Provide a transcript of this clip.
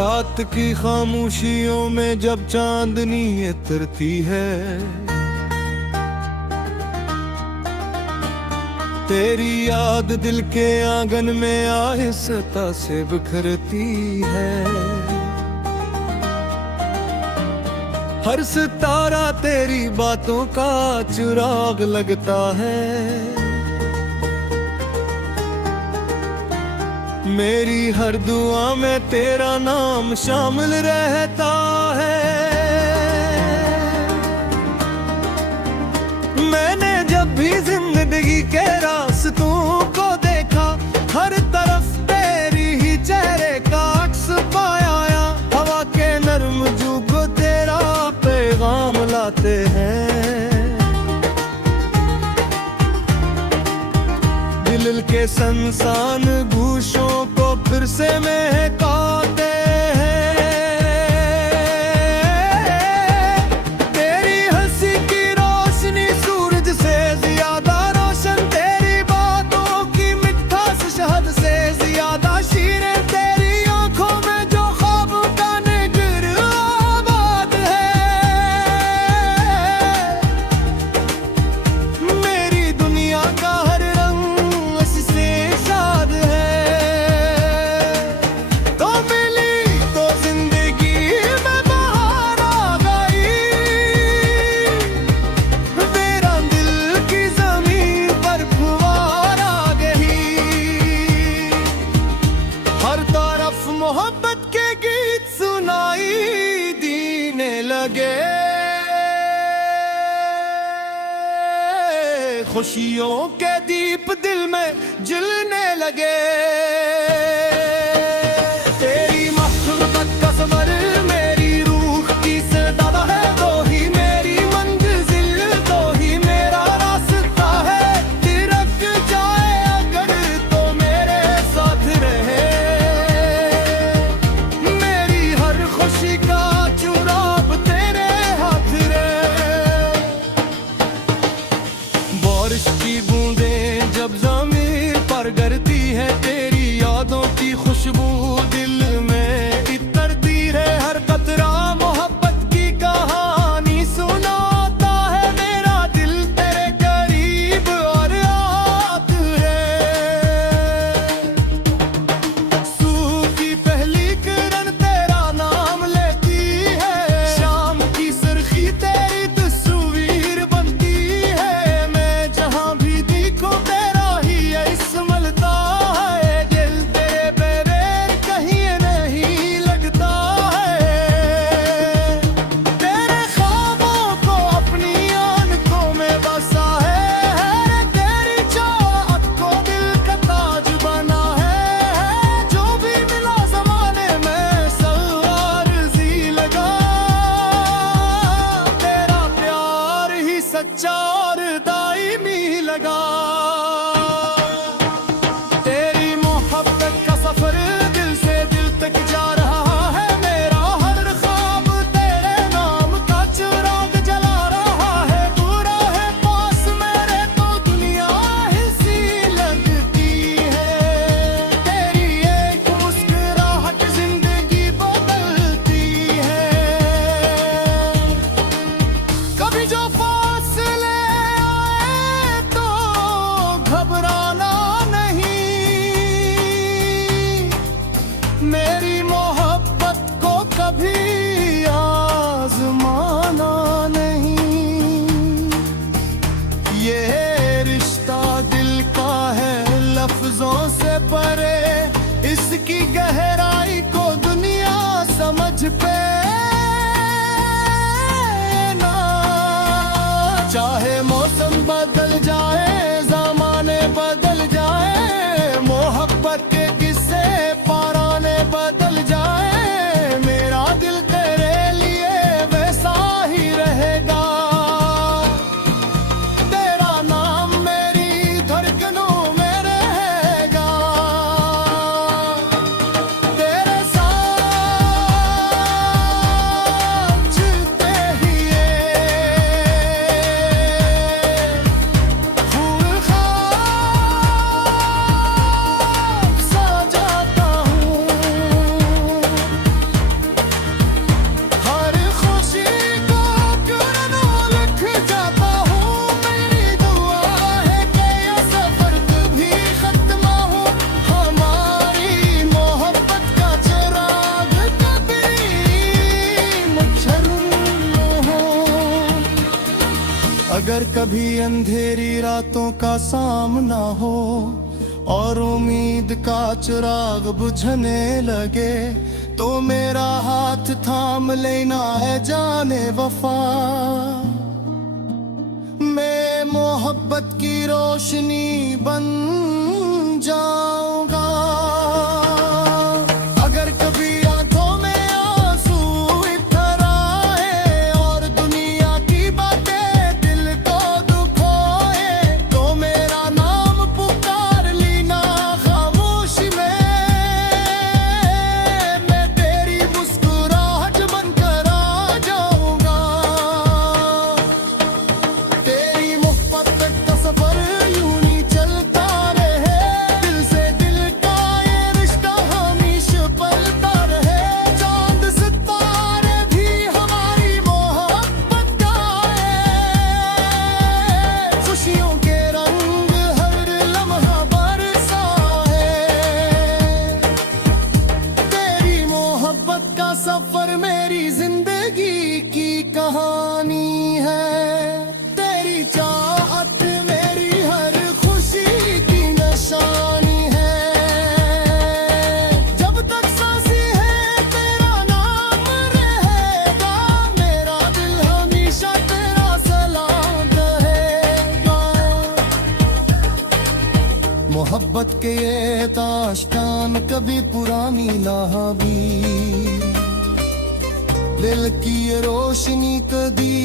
रात की खामोशियों में जब चांदनी उतरती है, तेरी याद दिल के आंगन में आहिस्ता से बिखरती है। हर सितारा तेरी बातों का चिराग लगता है। मेरी हर दुआ में तेरा नाम शामिल रहता है। मैंने जब भी जिंदगी के रास्तों को देखा, हर तरफ तेरी ही चेहरे का अक्स पाया। हवा के नर्म झोंके तेरा पैगाम लाते हैं। दिल के सनसान गूशों को फिर से महकाते हैं। तेरी हंसी की रोशनी सूरज से ज्यादा रोशन, तेरी बातों की मिठास शहद से ज्यादा शीरें, तेरी आंखों में जो ख्वाब का निगर आबाद है। मेरी दुनिया का हर रंग से शाद है। तो मिली तो जिंदगी में बाहर आ गई, मेरा दिल की जमीन पर फुवार आ गई। हर तरफ मोहब्बत के गीत सुनाई देने लगे। खुशियों के दीप दिल में जलने लगे। तेरी मोहब्बत का सफर मेरी रूह की सदा है। तो ही मेरी मंजिल, तो ही मेरा रास्ता है। तिरक जाए अगर तो मेरे साथ रहे। मेरी हर खुशी का चुराग तेरे हाथ रहे। बारिश की बूंदें जब ज़मीन पर गिरती है, तेरी यादों की खुशबू दिल में इतरती है। हर कतरा मोहब्बत की कहानी सुनाता है। मेरा दिल तेरे करीब और आत है। सूखी पहली किरण तेरा नाम लेती है। शाम की सुर्खी तेरी तस्वीर बनती है। मैं जहां भी देखूं तेरा ही इस्मलता है। दिल तेरे बगैर कहीं नहीं लगता है। तेरे ख्वाबों को अपनी आंखों में बसा है। तेरी चाहत को दिल का ताज बना है। जो भी मिला ज़माने में सवार सी लगा। तेरा प्यार ही सच्चा और दायमी लगा। तेरी मोहब्बत का सफर दिल से दिल तक जा रहा है। मेरा हर ख्वाब तेरे नाम का चिराग जला रहा है। पूरा है पास मेरे तो दुनिया ही सी लगती है। तेरी एक मुस्कुराहट जिंदगी बदलती है। कभी जो फासले आए तो घबराना नहीं। मेरी मोहब्बत को कभी आजमाना नहीं। ये रिश्ता दिल का है लफ्जों से परे। इसकी गहराई को दुनिया समझ पे ना। चाहे मौसम बदल जाए, ज़माने बदल जाए, मोहब्बत के किस्से पुराने बदल जाए, मेरा दिल तेरे लिए वैसा ही रहेगा। तेरा नाम मेरी धड़कनों में रहेगा। तेरे कभी अंधेरी रातों का सामना हो और उम्मीद का चिराग बुझने लगे, तो मेरा हाथ थाम लेना है जाने वफा। मैं मोहब्बत की रोशनी बन जाऊंगा। अगर कभी आंखों में आंसू इतर आए और दुनिया की बातें दिल को दुखोए, तो मेरा नाम पुकार लेना खामोशी में। मैं तेरी मुस्कुराहट बनकर आ जाऊंगा। तेरी मोहब्बत का सफर यूं ही चलता रहे, दिल से दिल का ये रिश्ता हमेशा पलता रहे। चांद सितारे भी हमारी मोहब्बत गाए, खुशियों के रंग हर लम्हा बरसाए। तेरी मोहब्बत का सफर मेरी जिंदगी की कहानी है। तेरी चाहत मेरी हर खुशी की निशानी है। जब तक सांसें है तेरा नाम रहेगा, मेरा दिल हमेशा तेरा सलाम कहेगा। मोहब्बत के ये ताशकान कभी पुरानी लाभी, दिल की ये रोशनी कदी